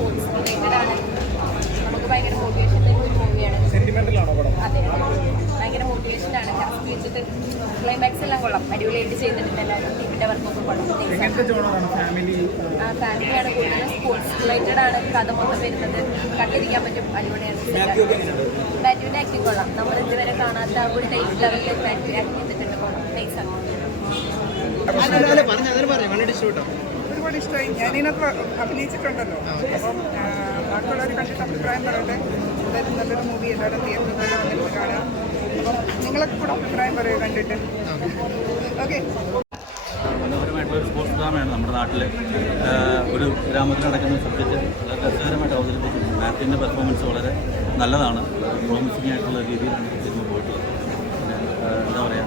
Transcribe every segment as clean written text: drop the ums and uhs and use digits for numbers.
Sports related ആണ്. നമുക്ക് ഭയങ്കര മോട്ടിവേഷൻ തരുന്ന ഒരു മൂവിയാണ്. അതെ, ഭയങ്കര മോട്ടിവേഷനാണ്. ലാസ്റ്റ് വെച്ചിട്ട് ക്ലൈമാക്സ് എല്ലാം കൊള്ളാം. അടിപൊളിയായിട്ട് ചെയ്തിട്ടുണ്ട് എല്ലാവരും. ടീമിൻ്റെ വർക്കൊക്കെ കൊള്ളാം. ഫാമിലിയാണ് കൂടുതലും. സ്പോർട്സ് റിലേറ്റഡ് ആണ് കഥ മൊത്തം വരുന്നത്. കണ്ടിരിക്കാൻ പറ്റും. അടിപൊളിയാണ്. മാത്യുവിൻ്റെ ആക്ടിങ് കൊള്ളാം. നമ്മൾ ഇതുവരെ കാണാത്ത ഒരു ടൈപ്പ് ലെവലിൽ മാത്യു ആക്ട് ചെയ്തിട്ടുണ്ട്. കൊള്ളാം. നൈസാണ്. ഒരുപാട് ഇഷ്ടമായി. ഞാനിതിനകത്ത് അഭിനയിച്ചിട്ടുണ്ടല്ലോ. അപ്പം ബാക്കിയുള്ളവർ കണ്ടിട്ട് അഭിപ്രായം പറയട്ടെ. എന്തായാലും നല്ലൊരു മൂവി എല്ലാവരും തിയേറ്ററിൽ തന്നെ വന്നിട്ട് കാണാം. അപ്പം നിങ്ങളൊക്കെ കൂടെ അഭിപ്രായം പറയുക കണ്ടിട്ട്. ഓക്കെ. മനോഹരമായിട്ടുള്ളൊരു സ്പോർട്സ് ഡ്രാമയാണ് നമ്മുടെ നാട്ടിൽ. ഒരു ഗ്രാമത്തിൽ നടക്കുന്ന സബ്ജക്റ്റ് രസകരമായിട്ട് അവതരിപ്പിച്ചിട്ടുണ്ട്. മാത്യുവിൻ്റെ പെർഫോമൻസ് വളരെ നല്ലതാണ്. പ്രോമിസിംഗ് ആയിട്ടുള്ള രീതിയിലാണ് സിനിമ പോയിട്ടുള്ളത്. എന്താ പറയുക,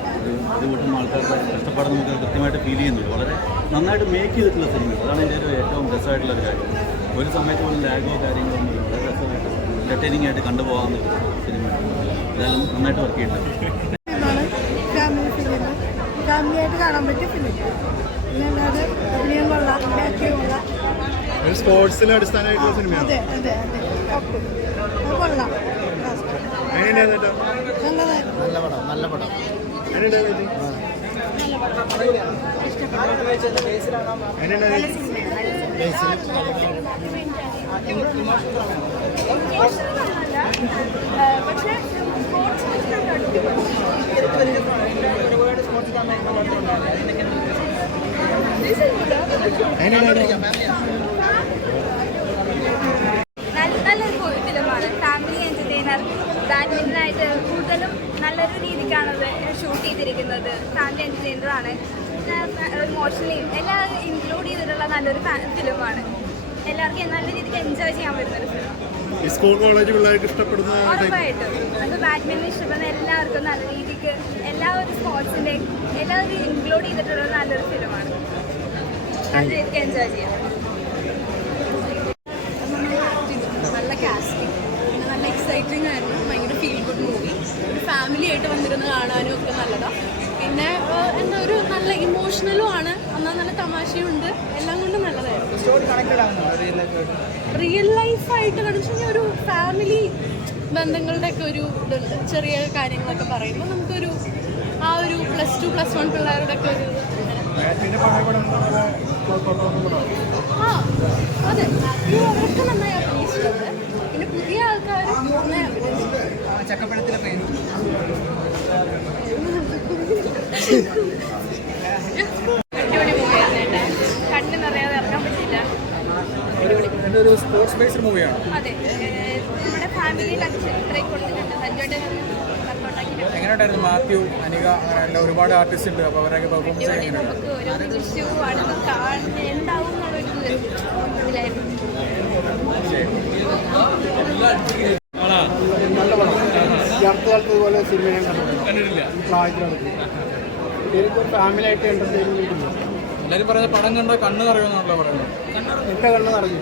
ഒരു കൂട്ടം ആൾക്കാരുടെ കഷ്ടപ്പാട് നമുക്ക് കൃത്യമായിട്ട് ഫീൽ ചെയ്യുന്നുണ്ട്. വളരെ നന്നായിട്ട് മേക്ക് ചെയ്തിട്ടുള്ള സിനിമ. അതാണ് എൻ്റെ ഒരു ഏറ്റവും രസമായിട്ടുള്ളൊരു കാര്യം. ഒരു സമയത്ത് പോലും ലാഗോ കാര്യങ്ങളോ ഒന്നും വളരെ രസമായിട്ട് എൻ്റർടൈനിങ് ആയിട്ട് കണ്ടുപോകാവുന്ന ഒരു സിനിമയാണ്. എന്തായാലും നന്നായിട്ട് വർക്ക് ചെയ്തിട്ടുണ്ട്. ഫാമിലിയായിട്ട് കാണാൻ പറ്റിയ ഫിലിം. പിന്നെ അല്ലാതെ അഭിനയം കൊള്ളാം, ബാക്കിയും കൊള്ളാം. ഒരു സ്പോർട്സിൽ അടിസ്ഥാനമായിട്ടുള്ള സിനിമയാണ്. അതെ അതെ അതെ, കൊള്ളാം. നല്ല പടം, നല്ല പടം. പക്ഷേ നല്ലൊരു ഫിലിമാണ്. Family entertainer. ബാഡ്മിൻ്റനായിട്ട് കൂടുതലും നല്ലൊരു രീതിക്കാണത് ഷൂട്ട് ചെയ്തിരിക്കുന്നത്. ഫാമിലി എൻ്റർടൈനറാണ്. ഇമോഷണലിയും എല്ലാം ഇൻക്ലൂഡ് ചെയ്തിട്ടുള്ള നല്ലൊരു ഫിലിമാണ്. എല്ലാവർക്കും നല്ല രീതിക്ക് എൻജോയ് ചെയ്യാൻ പറ്റുന്നൊരു ഫിലിം. സ്കൂൾ കോളേജ് പിള്ളേർക്ക് ഇഷ്ടപ്പെടുന്ന ഉറപ്പായിട്ടും അത് ബാഡ്മിൻ്റൺ ഇഷ്ടപ്പെടുന്ന എല്ലാവർക്കും നല്ല രീതിക്ക് എല്ലാ ഒരു സ്പോർട്സിൻ്റെയും എല്ലാവരും ഇൻക്ലൂഡ് ചെയ്തിട്ടുള്ള നല്ലൊരു ഫിലിമാണ്. നല്ല രീതിക്ക് എൻജോയ് ചെയ്യാം. നല്ല കാസ്റ്റിംഗ്, പിന്നെ നല്ല എക്സൈറ്റിംഗ് ആയിരുന്നു. ഭയങ്കര ഫീൽ ഗുഡ് മൂവി. ഫാമിലി ആയിട്ട് വന്നിരുന്ന് കാണാനും ഒക്കെ നല്ലതാണ്. പിന്നെ എന്താ ഒരു നല്ല ഇമോഷണലും ആണ്, എന്നാൽ നല്ല തമാശയും ഉണ്ട്. എല്ലാം കൊണ്ടും നല്ലതായിരുന്നു. റിയൽ ലൈഫായിട്ട് കളിച്ചു ഒരു ഫാമിലി ബന്ധങ്ങളുടെ ഒക്കെ ഒരു ഇതുണ്ട്. ചെറിയ കാര്യങ്ങളൊക്കെ പറയുമ്പോൾ നമുക്കൊരു ആ ഒരു +2 +1 പിള്ളേരുടെ ഒക്കെ ഒരു അതെ അവരൊക്കെ നന്നായി അഭിനയിച്ചിട്ടുണ്ട്. പിന്നെ പുതിയ ആൾക്കാർ നന്നായി അഭിനയിച്ചിട്ടുണ്ട്. ചക്കപ്പഴത്തിലെ പേര് അടിപൊളി മൂവിയായിരുന്നു. കണ്ണ് നിറയാതെ ഇറക്കാൻ പറ്റില്ല. ഒരു സ്പോർട്സ് ബേസ്ഡ് മൂവിയാണ്. അതെ, നമ്മുടെ ഫാമിലിയിൽ ഇത്രയും കൊടുത്തിട്ടുണ്ട്. സഞ്ജുവിൻ്റെ വർക്കൗട്ടാക്കിയിട്ടുണ്ട്. എങ്ങനെയുണ്ടായിരുന്നു മാത്യു, അനിക, അങ്ങനെ ഒരുപാട് ആർട്ടിസ്റ്റ് ഉണ്ട്. അപ്പോൾ അവരൊക്കെ പെർഫോമൻസ് എങ്ങനെയുണ്ട്? നമുക്ക് ഓരോ ദൃശ്യവും അടുത്ത് കാണുന്ന എന്താവും എന്നുള്ളൊരു ഇതിലായിരുന്നു. നല്ല പടം. ഈ അടുത്ത കാലത്ത് ഇതുപോലെ സിനിമ ഞാൻ കണ്ടിട്ടില്ല. പ്രായത്തിലടുത്ത് എനിക്കൊരു ഫാമിലിയായിട്ട് എൻ്റർടൈൻമെൻറ്റ് കിട്ടുന്നു. എല്ലാവരും പറയുന്നത് പടം കണ്ടാൽ കണ്ണ് നിറയുമെന്നാണല്ലോ പറയുന്നത്. എൻ്റെ കണ്ണ് നിറഞ്ഞു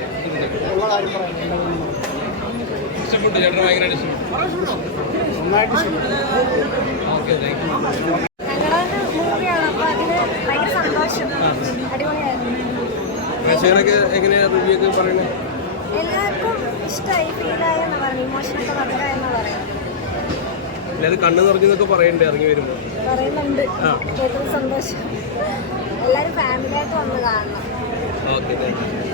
ഉള്ള കാര്യം പറയുന്നത്. ഇഷ്ടപ്പെട്ടു ചേട്ടന്? ഭയങ്കരമായിട്ട് ഇഷ്ടപ്പെട്ടു. നന്നായിട്ട് ഇഷ്ടപ്പെട്ടു. Okay, thank you. ഞങ്ങളുടെ മൂവിയാണ്, അപ്പോൾ അതിന് ഭയങ്കര സന്തോഷം. അടിപൊളിയായിരുന്നു. പ്രേക്ഷകരൊക്കെ എങ്ങനെയാണ് റിവ്യൂ ഒക്കെ പറയുന്നത്? എല്ലാവർക്കും ഇഷ്ടമായി, ഫീലായെന്ന് പറഞ്ഞു. ഇമോഷനൊക്കെ വർക്കായെന്ന് പറയുന്നത് എല്ലാവരും കണ്ണ് നിറഞ്ഞെന്നൊക്കെ പറയണ്ടേ ഇറങ്ങി വരുമ്പോൾ? പറയുന്നുണ്ട്. ഏറ്റവും സന്തോഷം. എല്ലാവരും ഫാമിലിയായിട്ട് വന്ന് കാണണം. Okay, thank you.